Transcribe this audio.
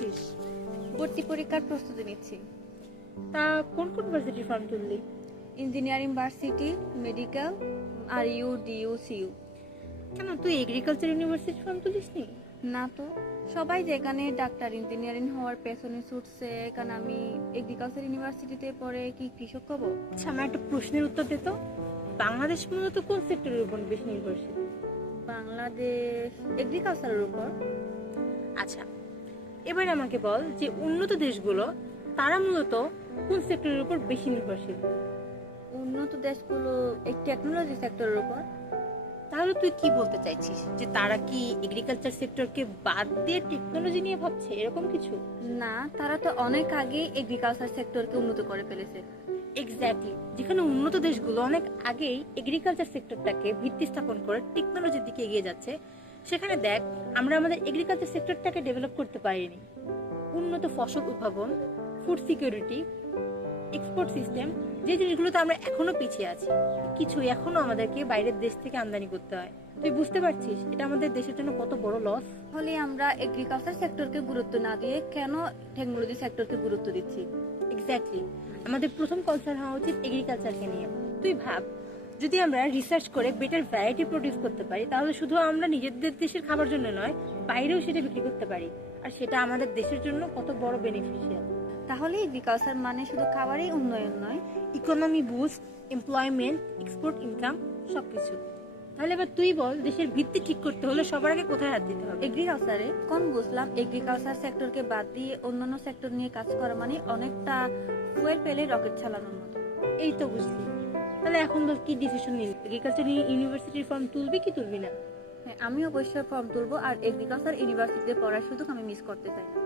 করছিস? ভর্তি পরীক্ষার প্রস্তুতি নিচ্ছি। তা কোন কোন ভার্সিটির ফর্ম তুললি? ইঞ্জিনিয়ারিং ভার্সিটি, মেডিকেল, আর ডিইউ, সিইউ। কেন তুই এগ্রিকালচার ইউনিভার্সিটির ফর্ম তুলিসনি? না তো, সবাই যেখানে ডাক্তার ইঞ্জিনিয়ারিং হওয়ার পেছনে ছুটছে, এখানে আমি এগ্রিকালচার ইউনিভার্সিটিতে পড়ে কি কৃষক হব? আচ্ছা, আমার একটা প্রশ্নের উত্তর দে তো। বাংলাদেশ মূলত কোন সেক্টরের উপর বেশি নির্ভরশীল? বাংলাদেশ এগ্রিকালচারের উপর। আচ্ছা, এবার আমাকে বল যে উন্নত দেশগুলো তারা মূলত কোন সেক্টরের উপর বেশি নির্ভরশীল? উন্নত দেশগুলো এই টেকনোলজি সেক্টরের উপর। তাহলে তুই কি বলতে চাইছিস যে তারা কি এগ্রিকালচার সেক্টরকে বাদ দিয়ে টেকনোলজি নিয়ে ভাবছে, এরকম কিছু? না, তারা তো অনেক আগেই এগ্রিকালচার সেক্টরকে উন্নত করে ফেলেছে। এক্স্যাক্টলি, যেখানে উন্নত দেশগুলো অনেক আগেই এগ্রিকালচার সেক্টরটাকে ভিত্তি স্থাপন করে টেকনোলজির দিকে এগিয়ে যাচ্ছে, সেখানে দেখ আমরা আমাদের এগ্রিকালচার সেক্টরটাকে ডেভেলপ করতে পারিনি। উন্নত ফসল উদ্ভাবন, ফুড সিকিউরিটি, এক্সপোর্ট সিস্টেম, যে জিনিসগুলোতে আমরা এখনো পিছিয়ে আছি, কিছু এখনো আমাদেরকে বাইরের দেশ থেকে আমদানি করতে হয়। তুই বুঝতে পারছিস এটা আমাদের দেশের জন্য কত বড় লস? তাহলে আমরা এগ্রিকালচার সেক্টরকে গুরুত্ব না দিয়ে কেন টেকনোলজি সেক্টরকে গুরুত্ব দিচ্ছি? এক্স্যাক্টলি, আমাদের প্রথম কনসার্ন হওয়া উচিত এগ্রিকালচারকে নিয়ে। তুই ভাব, যদি আমরা রিসার্চ করে বেটার ভ্যারাইটি প্রডিউস করতে পারি, তাহলে শুধু আমরা নিজেদের দেশের খাবার জন্য নয়, বাইরেও সেটা বিক্রি করতে পারি, আর সেটা আমাদের দেশের জন্য কত বড় বেনিফিশিয়াল। তাহলে এগ্রিকালচার মানে শুধু খাবারই উন্নয়ন নয়, economy boost, employment, export income, সবকিছু। তাহলে এবার তুই বল, দেশের ভিত্তি ঠিক করতে হলে সবার আগে কোথায় হাত দিতে হবে? এগ্রিকালচারে। কোন বুঝলাম এগ্রিকালচার সেক্টরকে বাদ দিয়ে অন্যান্য সেক্টর নিয়ে কাজ করা মানে অনেকটা ফুয়েল পেলে রকেট চালানোর মতো। এই তো বুঝলি। তাহলে এখন বল, কি ডিসিশন নিলি? এগ্রিকালচার ইউনিভার্সিটির ফর্ম তুলবি কি তুলবি না? হ্যাঁ, আমি অবশ্যই ফর্ম তুলবো, আর এগ্রিকালচার ইউনিভার্সিটিতে পড়ার সুযোগ আমি মিস করতে চাই না।